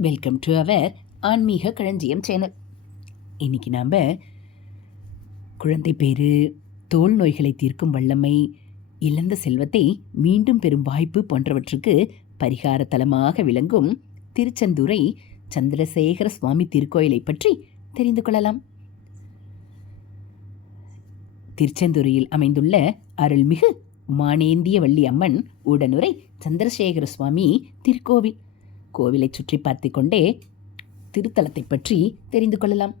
Welcome to our ஆன்மீக களஞ்சியம் channel இன்னைக்கு நாம் குழந்தை பேரு தோல் நோய்களை தீர்க்கும் வல்லமை இழந்த செல்வத்தை மீண்டும் பெறும் வாய்ப்பு போன்றவற்றுக்கு பரிகார தலமாக விளங்கும் திருச்செந்தூரை சந்திரசேகர சுவாமி திருக்கோயிலை பற்றி தெரிந்து கொள்ளலாம். திருச்செந்தூரில் அமைந்துள்ள அருள்மிகு மானேந்திய வள்ளி அம்மன் உடனுரை சந்திரசேகர சுவாமி திருக்கோவில். கோவிலை சுற்றி பார்த்து கொண்டே திருத்தலத்தை பற்றி தெரிந்து கொள்ளலாம்.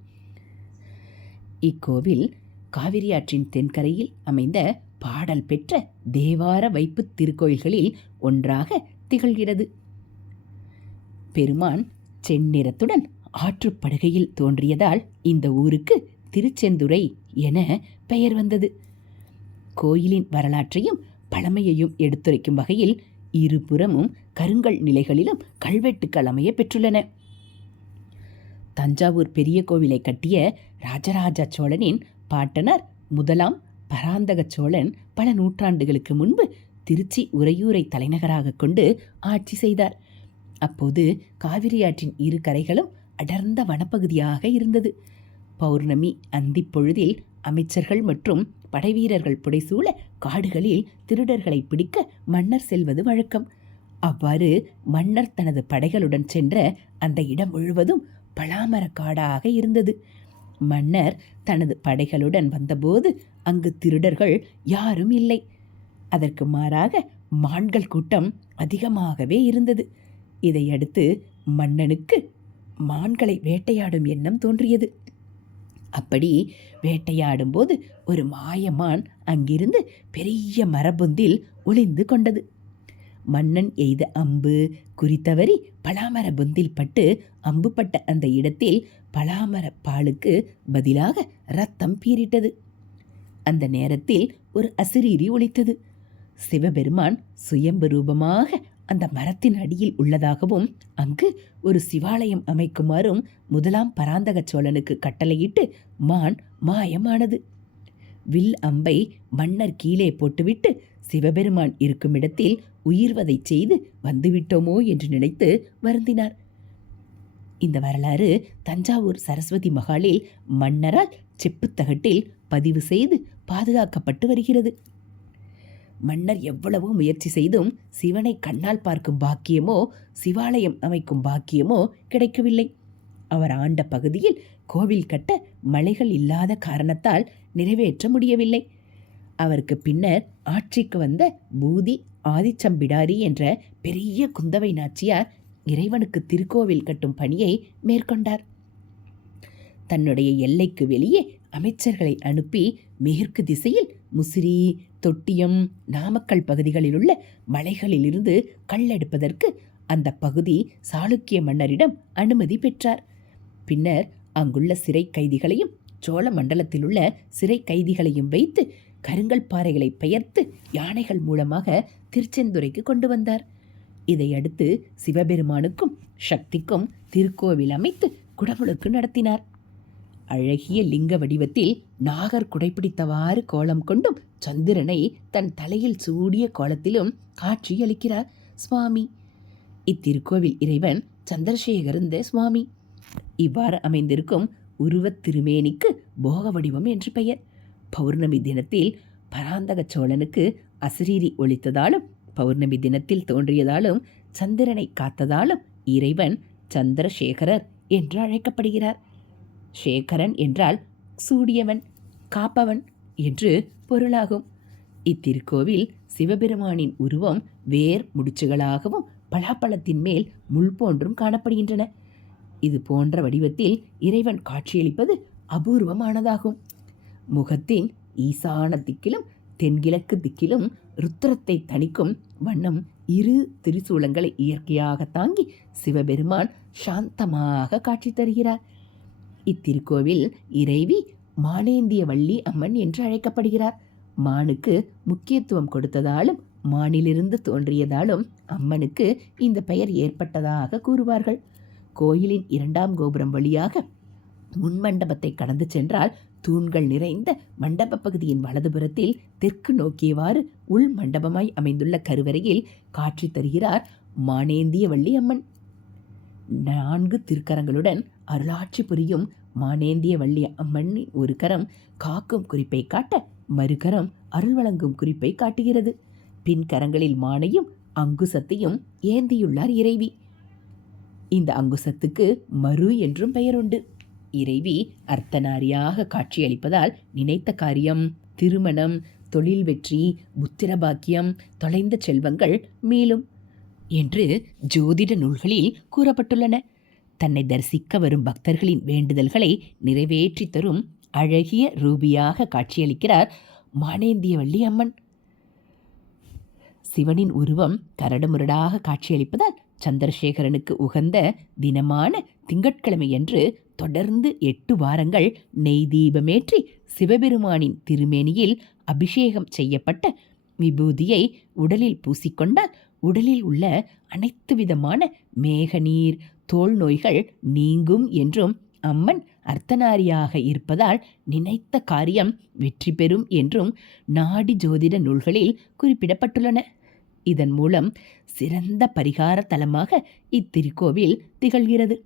இக்கோவில் காவிரி ஆற்றின் தென்கரையில் அமைந்த பாடல் பெற்ற தேவார வைப்பு திருக்கோயில்களில் ஒன்றாக திகழ்கிறது. பெருமான் செந்நிறத்துடன் ஆற்றுப்படுகையில் தோன்றியதால் இந்த ஊருக்கு திருச்செந்துறை என பெயர் வந்தது. கோயிலின் வரலாற்றையும் பழமையையும் எடுத்துரைக்கும் வகையில் இருபுறமும் கருங்கல் நிலைகளிலும் கல்வெட்டுக்கள் அமைய பெற்றுள்ளன. தஞ்சாவூர் பெரிய கோவிலை கட்டிய ராஜராஜ சோழனின் பாட்டனார் முதலாம் பராந்தக சோழன் பல நூற்றாண்டுகளுக்கு முன்பு திருச்சி உறையூரை தலைநகராக கொண்டு ஆட்சி செய்தார். அப்போது காவிரி ஆற்றின் இரு கரைகளும் அடர்ந்த வனப்பகுதியாக இருந்தது. பௌர்ணமி அந்திப்பொழுதில் அமைச்சர்கள் மற்றும் படைவீரர்கள் புடைசூழ காடுகளில் திருடர்களை பிடிக்க மன்னர் செல்வது வழக்கம். அவ்வாறு மன்னர் தனது படைகளுடன் சென்ற அந்த இடம் முழுவதும் பலாமர காடாக இருந்தது. மன்னர் தனது படைகளுடன் வந்தபோது அங்கு திருடர்கள் யாரும் இல்லை. அதற்கு மாறாக மான்கள் கூட்டம் அதிகமாகவே இருந்தது. இதையடுத்து மன்னனுக்கு மான்களை வேட்டையாடும் எண்ணம் தோன்றியது. அப்படி வேட்டையாடும்போது ஒரு மாயமான் அங்கிருந்து பெரிய மரபொந்தில் ஒளிந்து கொண்டது. மன்னன் எய்த அம்பு குறித்தவரி பலாமர பொந்தில் பட்டு அம்பு பட்ட அந்த இடத்தில் பலாமர பாலுக்கு பதிலாக ரத்தம் பீரிட்டது அந்த நேரத்தில் ஒரு அசிரீரி ஒழித்தது சிவபெருமான் சுயம்பு ரூபமாக அந்த மரத்தின் அடியில் உள்ளதாகவும் அங்கு ஒரு சிவாலயம் அமைக்குமாறும் முதலாம் பராந்தக சோழனுக்கு கட்டளையிட்டு மான் மாயமானது. வில் அம்பை மன்னர் கீழே போட்டுவிட்டு சிவபெருமான் இருக்கும் இடத்தில் உயிர்வதை செய்து வந்துவிட்டோமோ என்று நினைத்து வருந்தினார். இந்த வரலாறு தஞ்சாவூர் சரஸ்வதி மகாலில் மன்னரால் செப்புத்தகட்டில் பதிவு செய்து பாதுகாக்கப்பட்டு வருகிறது. மன்னர் எவ்வளவோ முயற்சி செய்தும் சிவனை கண்ணால் பார்க்கும் பாக்கியமோ சிவாலயம் அமைக்கும் பாக்கியமோ கிடைக்கவில்லை. அவர் ஆண்ட பகுதியில் கோவில் கட்ட மலைகள் இல்லாத காரணத்தால் நிறைவேற்ற முடியவில்லை. அவருக்கு பின்னர் ஆட்சிக்கு வந்த பூதி ஆதிச்சம்பிடாரி என்ற பெரிய குந்தவை நாச்சியார் இறைவனுக்கு திருக்கோவில் கட்டும் பணியை மேற்கொண்டார். தன்னுடைய எல்லைக்கு வெளியே அமைச்சர்களை அனுப்பி மேற்கு திசையில் முசிறி தொட்டியம் நாமக்கல் பகுதிகளில் உள்ள மலைகளிலிருந்து கல்லெடுப்பதற்கு அந்த பகுதி சாளுக்கிய மன்னரிடம் அனுமதி பெற்றார். பின்னர் அங்குள்ள சிறை கைதிகளையும் சோழ மண்டலத்தில் உள்ள சிறை கைதிகளையும் வைத்து கருங்கல் பாறைகளை பெயர்த்து யானைகள் மூலமாக திருச்செந்துறைக்கு கொண்டு வந்தார். இதையடுத்து சிவபெருமானுக்கும் சக்திக்கும் திருக்கோவில் அமைத்து குடமுழுக்கு நடத்தினார். அழகிய லிங்க வடிவத்தில் நாகர் குடைப்பிடித்தவாறு கோலம் கொண்டும் சந்திரனை தன் தலையில் சூடிய கோலத்திலும் காட்சியளிக்கிறார். சுவாமி. இத்திருக்கோவில் இறைவன் சந்திரசேகரந்த சுவாமி. இவ்வாறு அமைந்திருக்கும் உருவத் திருமேனிக்கு போக வடிவம் என்று பெயர். பௌர்ணமி தினத்தில் பராந்தக சோழனுக்கு அசிரீரி ஒழித்ததாலும் பௌர்ணமி தினத்தில் தோன்றியதாலும் சந்திரனை காத்ததாலும் இறைவன் சந்திரசேகரர் என்று அழைக்கப்படுகிறார். சேகரன் என்றால் சூடியவன் காப்பவன் என்று பொருளாகும். இத்திருக்கோவில் சிவபெருமானின் உருவம் வேர் முடிச்சுகளாகவும் பலாப்பழத்தின் மேல் முள் போன்றும் காணப்படுகின்றன. இது போன்ற வடிவத்தில் இறைவன் காட்சியளிப்பது அபூர்வமானதாகும். முகத்தின் ஈசான திக்கிலும் தென்கிழக்கு திக்கிலும் ருத்திரத்தை தணிக்கும் வண்ணம் இரு திரிசூலங்களை இயற்கையாக தாங்கி சிவபெருமான் சாந்தமாக காட்சி தருகிறார். இத்திருக்கோவில் இறைவி மானேந்திய வள்ளி அம்மன் என்று அழைக்கப்படுகிறார். மானுக்கு முக்கியத்துவம் கொடுத்ததாலும் மானிலிருந்து தோன்றியதாலும் அம்மனுக்கு இந்த பெயர் ஏற்பட்டதாக கூறுவார்கள். கோயிலின் இரண்டாம் கோபுரம் வழியாக முன்மண்டபத்தை கடந்து சென்றால் தூண்கள் நிறைந்த மண்டப பகுதியின் வலதுபுறத்தில் தெற்கு நோக்கியவாறு உள் மண்டபமாய் அமைந்துள்ள கருவறையில் காட்சி தருகிறார் மானேந்திய வள்ளி அம்மன். நான்கு திருக்கரங்களுடன் அருளாட்சி புரியும் மானேந்திய வள்ளி அம்மனின் ஒரு கரம் காக்கும் குறிப்பை காட்ட மறுகரம் அருள் வழங்கும் குறிப்பை காட்டுகிறது. பின் கரங்களில் மானையும் அங்குசத்தையும் ஏந்தியுள்ளார் இறைவி. இந்த அங்குசத்துக்கு மறு என்றும் பெயருண்டு. இறைவி அர்த்தநாரியாக காட்சியளிப்பதால் நினைத்த காரியம் திருமணம் தொழில் வெற்றி புத்திர பாக்கியம் தொலைந்த செல்வங்கள் மீளும் என்று ஜோதிட நூல்களில் கூறப்பட்டுள்ளன. தன்னை தரிசிக்க வரும் பக்தர்களின் வேண்டுதல்களை நிறைவேற்றி தரும் அழகிய ரூபியாக காட்சியளிக்கிறார் மானேந்தியவள்ளி அம்மன் சிவனின் உருவம் கரடுமுரடாக காட்சியளிப்பதால் சந்திரசேகரனுக்கு உகந்த தினமான திங்கட்கிழமையன்று தொடர்ந்து எட்டு வாரங்கள் நெய் தீபமேற்றி சிவபெருமானின் திருமேனியில் அபிஷேகம் செய்யப்பட்ட விபூதியை உடலில் பூசிக்கொண்டால் உடலில் உள்ள அனைத்து விதமான மேகநீர் தோல் நோய்கள் நீங்கும் என்றும் அம்மன் அர்த்தநாரியாக இருப்பதால் நினைத்த காரியம் வெற்றி பெறும் என்றும் நாடி ஜோதிட நூல்களில் குறிப்பிடப்பட்டுள்ளன. இதன் மூலம் சிறந்த பரிகார தலமாக இத்திருக்கோவில் திகழ்கிறது.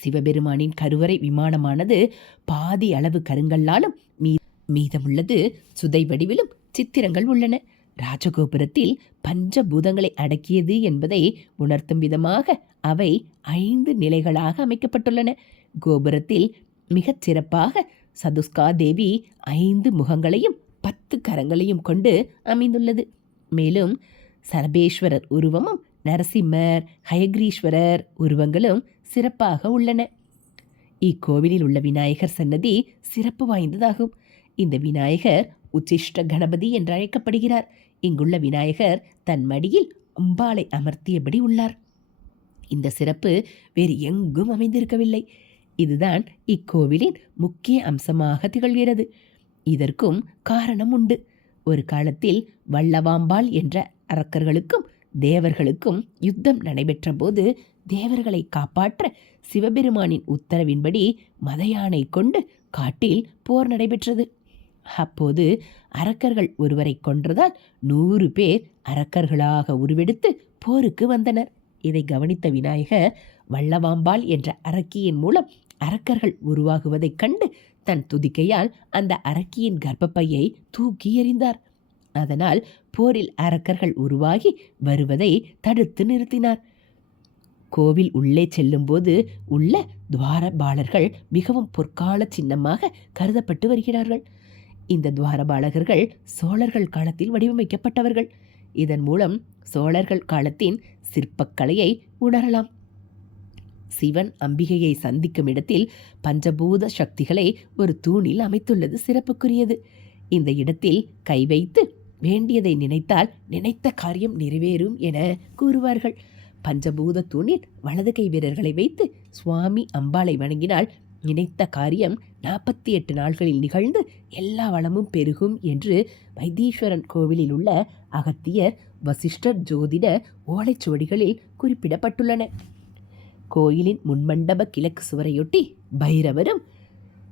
சிவபெருமானின் கருவறை விமானமானது பாதி அளவு கருங்கல்லாலும் மீ மீதமுள்ளது சுதை வடிவிலும் சித்திரங்கள் உள்ளன. ராஜகோபுரத்தில் பஞ்சபூதங்களை அடக்கியது என்பதை உணர்த்தும் விதமாக அவை ஐந்து நிலைகளாக அமைக்கப்பட்டுள்ளன. கோபுரத்தில் மிகச் சிறப்பாக சதுஸ்கா தேவி ஐந்து முகங்களையும் பத்து கரங்களையும் கொண்டு அமைந்துள்ளது. மேலும் சரபேஸ்வரர் உருவமும் நரசிம்மர் ஹயக்ரீஸ்வரர் உருவங்களும் சிறப்பாக உள்ளன. இக்கோவிலில் உள்ள விநாயகர் சன்னதி சிறப்பு வாய்ந்ததாகும். இந்த விநாயகர் உச்சிஷ்ட கணபதி என்று அழைக்கப்படுகிறார். இங்குள்ள விநாயகர் தன் மடியில் அம்பாளை அமர்த்தியபடி உள்ளார். இந்த சிறப்பு வேறு எங்கும் அமைந்திருக்கவில்லை. இதுதான் இக்கோவிலின் முக்கிய அம்சமாக திகழ்கிறது. இதற்கும் காரணம் உண்டு. ஒரு காலத்தில் வல்லவாம்பாள் என்ற அரக்கர்களுக்கும் தேவர்களுக்கும் யுத்தம் நடைபெற்ற போது தேவர்களை காப்பாற்ற சிவபெருமானின் உத்தரவின்படி மதயானை கொண்டு காட்டில் போர் நடைபெற்றது. அப்போது அரக்கர்கள் ஒருவரை கொன்றதால் நூறு பேர் அரக்கர்களாக உருவெடுத்து போருக்கு வந்தனர். இதை கவனித்த விநாயகர் வல்லவாம்பாள் என்ற அரக்கியின் மூலம் அரக்கர்கள் உருவாகுவதைக் கண்டு தன் துதிக்கையால் அந்த அரக்கியின் கர்ப்பப்பையை தூக்கி எறிந்தார். அதனால் போரில் அரக்கர்கள் உருவாகி வருவதை தடுத்து நிறுத்தினார். கோவில் உள்ளே செல்லும்போது உள்ள துவாரபாலர்கள் மிகவும் பொற்கால சின்னமாக கருதப்பட்டு வருகிறார்கள். இந்த துவாரபாலகர்கள் சோழர்கள் காலத்தில் வடிவமைக்கப்பட்டவர்கள். இதன் மூலம் சோழர்கள் காலத்தின் சிற்பக்கலையை உணரலாம். சிவன் அம்பிகையை சந்திக்கும் இடத்தில் பஞ்சபூத சக்திகளை ஒரு தூணில் அமைத்துள்ளது சிறப்புக்குரியது. இந்த இடத்தில் கை வைத்து வேண்டியதை நினைத்தால் நினைத்த காரியம் நிறைவேறும் என கூறுவார்கள். பஞ்சபூத தூணில் வலது கை வீரர்களை வைத்து சுவாமி அம்பாளை வணங்கினால் நினைத்த காரியம் நாற்பத்தி எட்டு நாள்களில் நிகழ்ந்து எல்லா வளமும் பெருகும் என்று வைத்தீஸ்வரன் கோவிலில் உள்ள அகத்தியர் வசிஷ்டர் ஜோதிட ஓலைச்சுவடிகளில் குறிப்பிடப்பட்டுள்ளன. கோயிலின் முன்மண்டப கிழக்கு சுவரையொட்டி பைரவரும்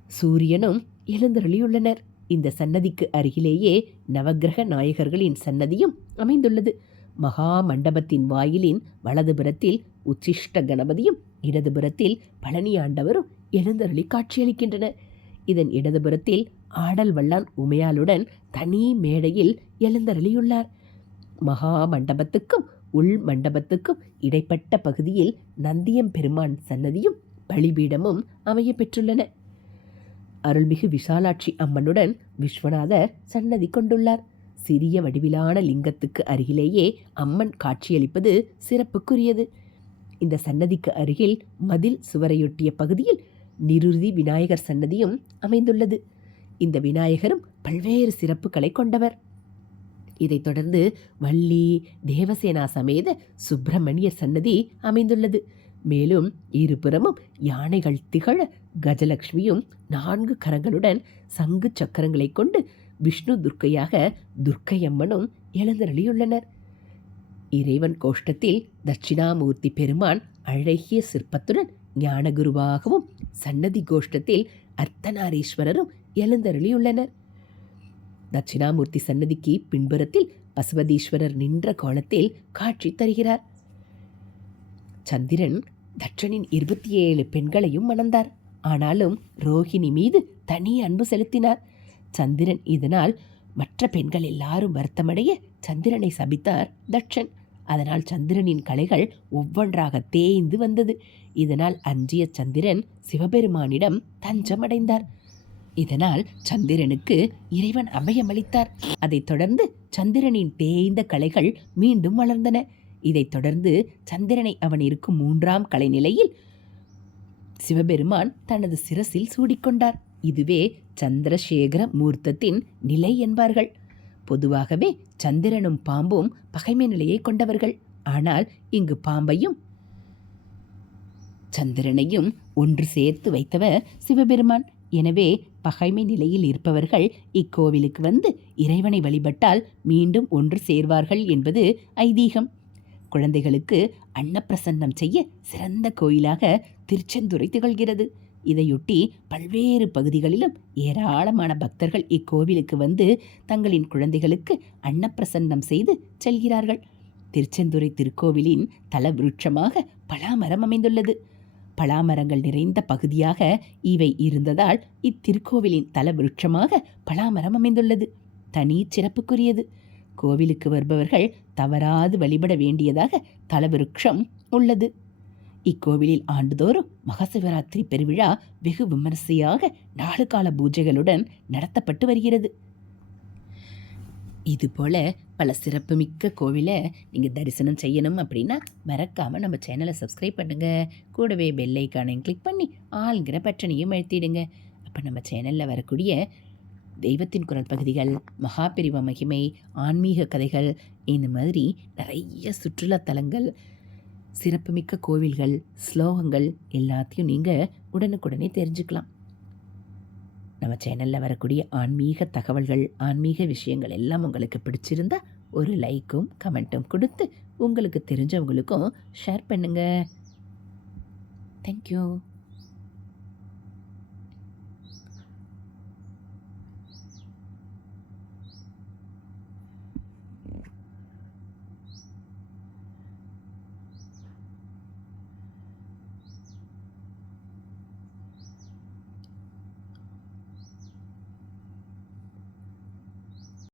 சூரியனும் எழுந்தருளியுள்ளனர். இந்த சன்னதிக்கு அருகிலேயே நவக்கிரக நாயகர்களின் சன்னதியும் அமைந்துள்ளது. மகா மண்டபத்தின் வாயிலின் வலதுபுறத்தில் உச்சிஷ்ட கணபதியும் இடதுபுறத்தில் பழனி ஆண்டவரும் எழுந்தருளி காட்சியளிக்கின்றன. இதன் இடதுபுறத்தில் ஆடல் வல்லான் உமையாளுடன் தனி மேடையில் எழுந்தருளியுள்ளார். மகா மண்டபத்துக்கும் உள் மண்டபத்துக்கும் இடைப்பட்ட பகுதியில் நந்தியம் பெருமான் சன்னதியும் பலிபீடமும் அமைய பெற்றுள்ளன. அருள்மிகு விசாலாட்சி அம்மனுடன் விஸ்வநாதர் சன்னதி கொண்டுள்ளார். சிறிய வடிவிலான லிங்கத்துக்கு அருகிலேயே அம்மன் காட்சியளிப்பது சிறப்புக்குரியது. இந்த சன்னதிக்கு அருகில் மதில் சுவரையொட்டிய பகுதியில் நிருதி விநாயகர் சன்னதியும் அமைந்துள்ளது. இந்த விநாயகரும் பல்வேறு சிறப்புகளை கொண்டவர். இதைத் தொடர்ந்து வள்ளி தேவசேனா சமேத சுப்பிரமணியர் சன்னதி அமைந்துள்ளது. மேலும் இருபுறமும் யானைகள் திகழ கஜலட்சுமியும் நான்கு கரங்களுடன் சங்கு சக்கரங்களைக் கொண்டு விஷ்ணு துர்க்கையாக துர்க்கையம்மனும் எழுந்தருளியுள்ளனர். இறைவன் கோஷ்டத்தில் தட்சிணாமூர்த்தி பெருமான் அழகிய சிற்பத்துடன் ஞானகுருவாகவும் சன்னதி கோஷ்டத்தில் அர்த்தநாரீஸ்வரரும் எழுந்தருளியுள்ளனர். தட்சிணாமூர்த்தி சன்னதிக்கு பின்புறத்தில் பசுபதீஸ்வரர் நின்ற கோணத்தில் காட்சி தருகிறார். சந்திரன் தட்சனின் இருபத்தி ஏழு பெண்களையும் மணந்தார். ஆனாலும் ரோஹிணி மீது தனி அன்பு செலுத்தினார். சந்திரன் இதனால் மற்ற பெண்கள் எல்லாரும் வருத்தமடைய சந்திரனை சபித்தார் தட்சன். அதனால் சந்திரனின் கலைகள் ஒவ்வொன்றாக தேய்ந்து வந்தது. இதனால் அஞ்சிய சந்திரன் சிவபெருமானிடம் தஞ்சமடைந்தார். இதனால் சந்திரனுக்கு இறைவன் அபயமளித்தார். அதைத் தொடர்ந்து சந்திரனின் தேய்ந்த கலைகள் மீண்டும் வளர்ந்தன. இதைத் தொடர்ந்து சந்திரனை அவன் இருக்கும் மூன்றாம் கலை நிலையில் சிவபெருமான் தனது சிரசில் சூடிக்கொண்டார். இதுவே சந்திரசேகர மூர்த்தத்தின் நிலை என்பார்கள். பொதுவாகவே சந்திரனும் பாம்பும் பகைமை நிலையை கொண்டவர்கள். ஆனால் இங்கு பாம்பையும் சந்திரனையும் ஒன்று சேர்த்து வைத்தவர் சிவபெருமான். எனவே பகைமை நிலையில் இருப்பவர்கள் இக்கோவிலுக்கு வந்து இறைவனை வழிபட்டால் மீண்டும் ஒன்று சேர்வார்கள் என்பது ஐதீகம். குழந்தைகளுக்கு அன்னப்பிரசன்னம் செய்ய சிறந்த கோயிலாக திருச்செந்துரை திகழ்கிறது. இதையொட்டி பல்வேறு பகுதிகளிலும் ஏராளமான பக்தர்கள் இக்கோவிலுக்கு வந்து தங்களின் குழந்தைகளுக்கு அன்னப்பிரசன்னம் செய்து செல்கிறார்கள். திருச்செந்துறை திருக்கோவிலின் தல விருட்சமாக பலாமரம் அமைந்துள்ளது. பலாமரங்கள் நிறைந்த பகுதியாக இவை இருந்ததால் இத்திருக்கோவிலின் தல விருட்சமாக பலாமரம் அமைந்துள்ளது. தனி சிறப்புக்குரியது. கோவிலுக்கு வருபவர்கள் தவறாது வழிபட வேண்டியதாக தலவிருட்சம் உள்ளது. இக்கோவிலில் ஆண்டுதோறும் மகாசிவராத்திரி பெருவிழா வெகு விமரிசையாக நாலு கால பூஜைகளுடன் நடத்தப்பட்டு வருகிறது. இதுபோல் பல சிறப்புமிக்க கோவிலை நீங்கள் தரிசனம் செய்யணும் அப்படின்னா மறக்காமல் நம்ம சேனலை சப்ஸ்கிரைப் பண்ணுங்கள் கூடவே பெல்லைக்கானையும் கிளிக் பண்ணி ஆளுங்கிற பட்டனையும் அழுத்திடுங்க. அப்போ நம்ம சேனலில் வரக்கூடிய தெய்வத்தின் குரல் பகுதிகள் மகாபிரிவ மகிமை ஆன்மீக கதைகள் இந்த மாதிரி நிறைய சுற்றுலாத்தலங்கள் சிறப்புமிக்க கோவில்கள் ஸ்லோகங்கள் எல்லாத்தையும் நீங்கள் உடனுக்குடனே தெரிஞ்சுக்கலாம். நம்ம சேனலில் வரக்கூடிய ஆன்மீக தகவல்கள் ஆன்மீக விஷயங்கள் எல்லாம் உங்களுக்கு பிடிச்சிருந்தா ஒரு லைக்கும் கமெண்ட்டும் கொடுத்து உங்களுக்கு தெரிஞ்சவங்களுக்கும் ஷேர் பண்ணுங்கள் தேங்க்யூ